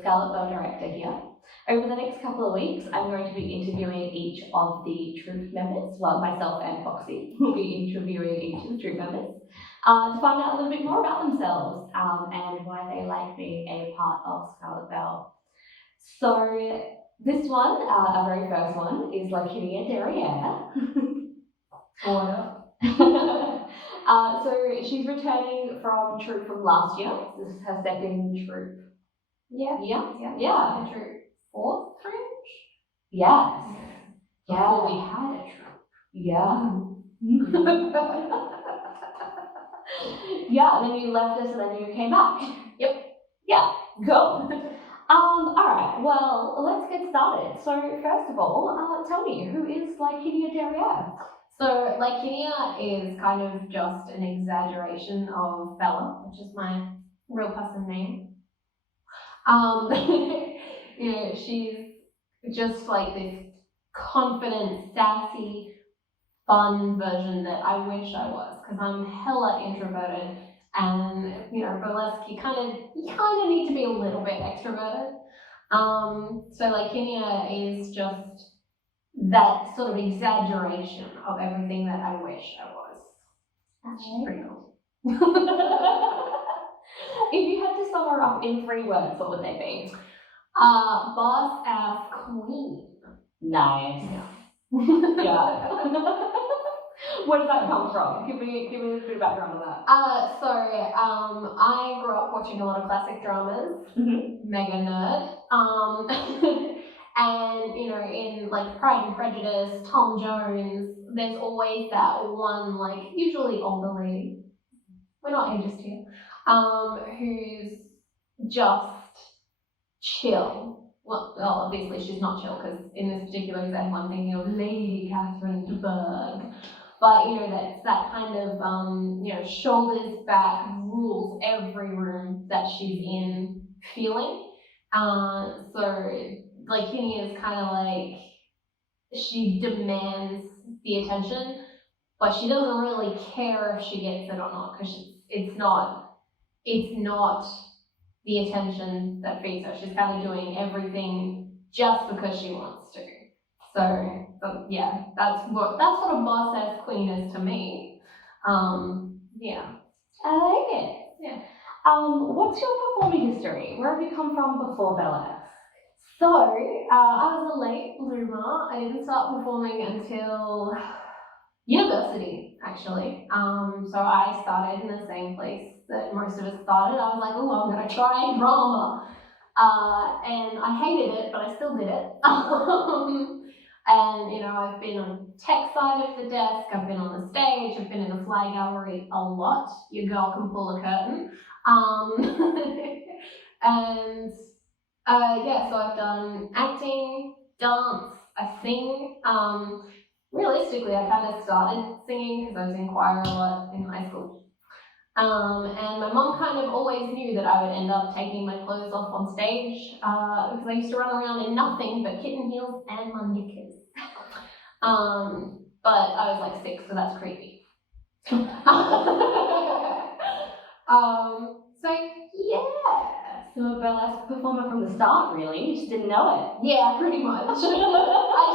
Scarlet Belle director here. Over the next couple of weeks, I'm going to be interviewing each of the troupe members. Well, myself and Foxy will be interviewing each of the troupe members to find out a little bit more about themselves and why they like being a part of Scarlet Belle. So this one, our very first one, is Lykinia Derreirre. So she's returning from troupe from last year. This is her second troupe. Yeah. Troupe. Fourth troupe? Yes. Before we had a troupe. Yeah. Yeah, and then you left us and then you came back. Yep. Yeah, cool. Alright, well, let's get started. So, first of all, tell me, who is Lykinia Derreirre? So, Lykinia is kind of just an exaggeration of Bella, which is my real person name. You know, she's just like this confident, sassy, fun version that I wish I was, because I'm hella introverted, and you know, burlesque, you kind of need to be a little bit extroverted. So Lykinia is just that sort of exaggeration of everything that I wish I was. That's pretty cool. If you had to sum her up in 3 words, what would they be? Boss ass queen. Nice. Yeah. Where did that come from? Give me a little bit of background on that. I grew up watching a lot of classic dramas. Mm-hmm. Mega nerd. And you know, in like Pride and Prejudice, Tom Jones, there's always that one, like usually older lady. We're not ageist here. Who's just chill. Well, obviously she's not chill, because in this particular example I'm thinking of Lady Catherine de Bourgh. But you know, that's that kind of you know, shoulders back, rules every room that she's in feeling. So Lykinia is kind of like, she demands the attention, but she doesn't really care if she gets it or not, because it's not the attention that feeds her. She's kind of doing everything just because she wants to. So yeah, that's what a boss ass queen is to me. Yeah. I like it. Yeah. What's your performing history? Where have you come from before burlesque? So I was a late bloomer. I didn't start performing until university, actually. So I started in the same place that most of us started. I was like, oh, I'm gonna try drama. And I hated it, but I still did it. And you know, I've been on tech side of the desk, I've been on the stage, I've been in the fly gallery a lot. Your girl can pull a curtain. And yeah, so I've done acting, dance, I sing. Realistically, I kind of started singing because I was in choir a lot in high school. And my mom kind of always knew that I would end up taking my clothes off on stage, because I used to run around in nothing but kitten heels and my knickers. But I was like 6, so that's creepy. So yeah. So a burlesque performer from the start, really? You just didn't know it? Yeah, pretty much. I just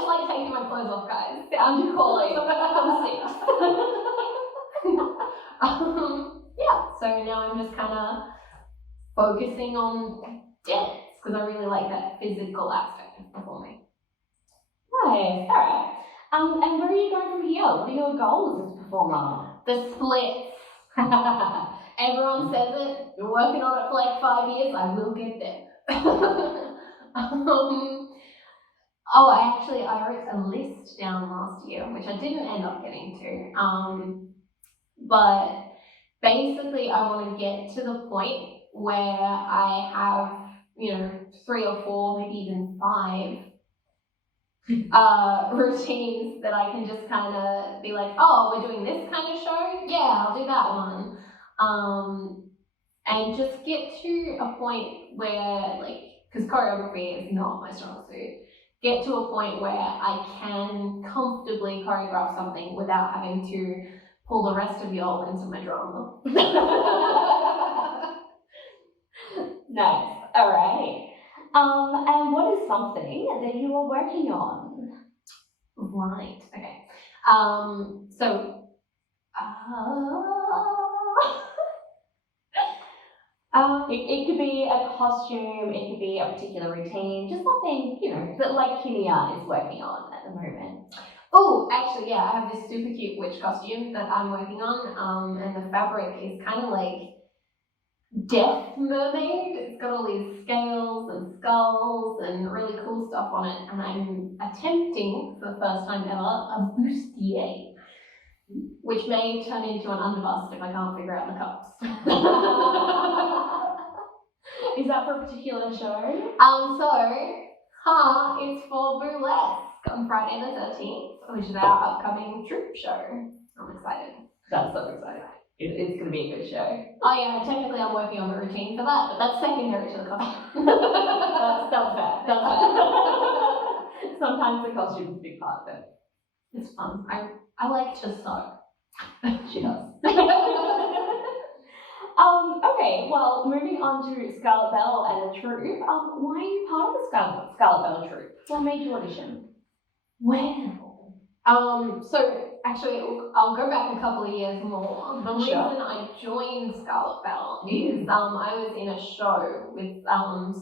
like taking my clothes off, guys. Found your calling. I'm 6. Yeah, so now I'm just kind of focusing on dance, because I really like that physical aspect of performing. Nice, alright. And where are you going from here? What are your goals as a performer? The splits. Everyone says it. Been working on it for like 5 years. I will get there. I wrote a list down last year, which I didn't end up getting to. But basically, I want to get to the point where I have, you know, 3 or 4, maybe even 5 routines that I can just kind of be like, oh, we're doing this kind of show? Yeah, I'll do that one. And just get to a point where, like, because choreography is not my strong suit, get to a point where I can comfortably choreograph something without having to pull the rest of y'all into my drama. Nice. All right. And what is something that you are working on? Right. Okay. So. It could be a costume, it could be a particular routine, just something, that Lykinia is working on at the moment. Oh, actually, yeah, I have this super cute witch costume that I'm working on, and the fabric is kind of like death mermaid. It's got all these scales and skulls and really cool stuff on it, and I'm attempting, for the first time ever, a bustier, which may turn into an underbust if I can't figure out the cups. Is that for a particular show? It's for Burlesque on Friday the 13th, which is our upcoming troupe show. I'm excited. That's so exciting. It's going to be a good show. Oh yeah, technically I'm working on the routine for that, but that's secondary to the costume. That's fair. That's fair. Sometimes the costume is a big part of it. It's fun. I like to sew. She does. Okay, well, moving on to Scarlet Belle and the troupe, why are you part of the Scarlet Belle troupe? What made you audition? Well, so actually, I'll go back a couple of years more. The reason I joined Scarlet Belle is I was in a show with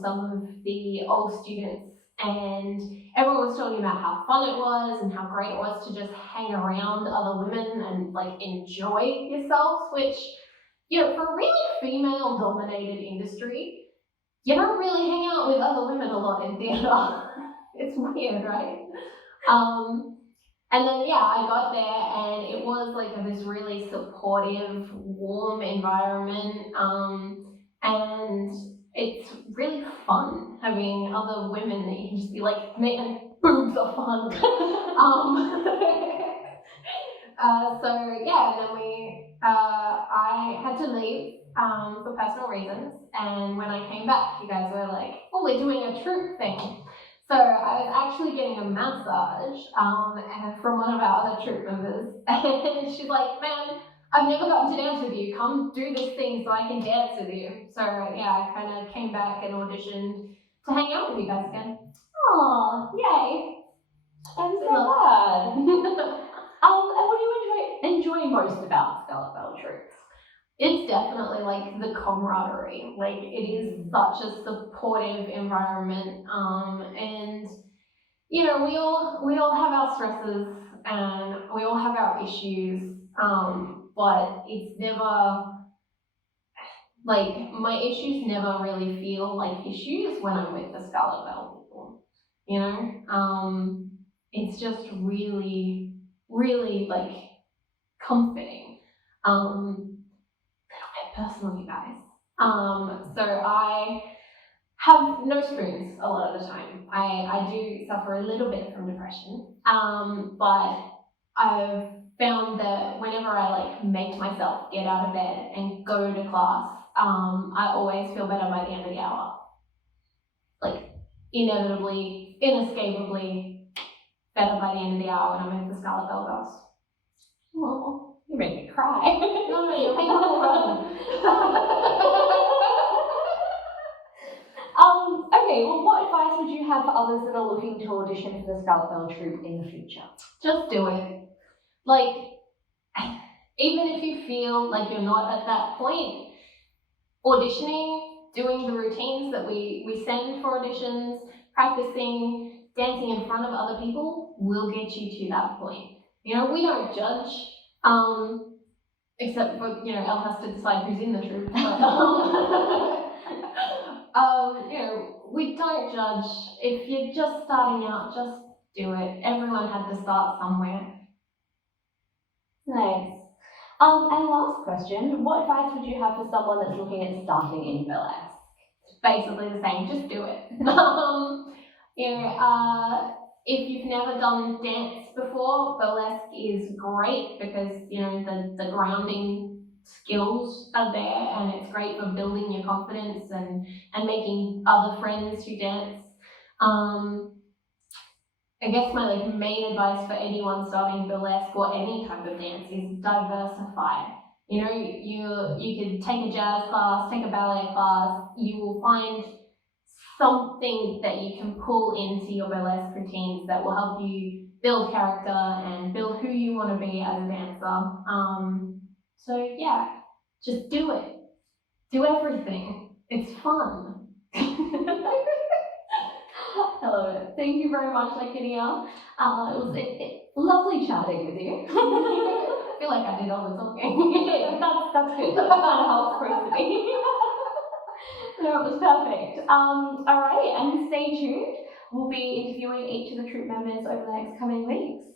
some of the old students, and everyone was talking about how fun it was and how great it was to just hang around other women and like enjoy yourself, which, for a really female-dominated industry, you don't really hang out with other women a lot in theatre. It's weird, right? And then, I got there and it was like this really supportive, warm environment. And it's really fun having other women that you can just be like, man, boobs are fun. And then I had to leave for personal reasons. And when I came back, you guys were like, oh, we're doing a troupe thing. So I was actually getting a massage from one of our other troupe members, and she's like, man, I've never gotten to dance with you. Come do this thing so I can dance with you. So I kind of came back and auditioned to hang out with you guys again. Oh, yay! I'm so glad. And what do you enjoy most about Scarlet Belle troupe? It's definitely like the camaraderie. Like it is such a supportive environment, and we all have our stresses and we all have our issues, but it's never like my issues never really feel like issues when I'm with the Scarlet Belle people. It's just really, really like comforting. Personal, you guys. So I have no spoons a lot of the time. I do suffer a little bit from depression, but I've found that whenever I like make myself get out of bed and go to class, I always feel better by the end of the hour. Like inevitably, inescapably better by the end of the hour when I'm with the Scarlet Belle girls. Oh. You made me cry. No, you're painful run. Okay, well, what advice would you have for others that are looking to audition for the Scarlet Belle troupe in the future? Just do it. Like, even if you feel like you're not at that point, auditioning, doing the routines that we send for auditions, practicing, dancing in front of other people will get you to that point. We don't judge. Except for, Elle has to decide who's in the troupe. We don't judge. If you're just starting out, just do it. Everyone had to start somewhere. Nice. And last question, what advice would you have for someone that's looking at starting in burlesque? It's basically the same, just do it. If you've never done dance before, burlesque is great because, the grounding skills are there and it's great for building your confidence and making other friends who dance. I guess my main advice for anyone starting burlesque or any type of dance is diversify. You could take a jazz class, take a ballet class, you will find something that you can pull into your burlesque routines that will help you build character and build who you want to be as a dancer. So yeah, just do it. Do everything. It's fun. I love it. Thank you very much, Lykinia. It was lovely chatting with you. I feel like I did all the talking. Yeah, that's good. That's kind of how it's supposed to be. No, it was perfect. Alrighty, and stay tuned. We'll be interviewing each of the troupe members over the next coming weeks.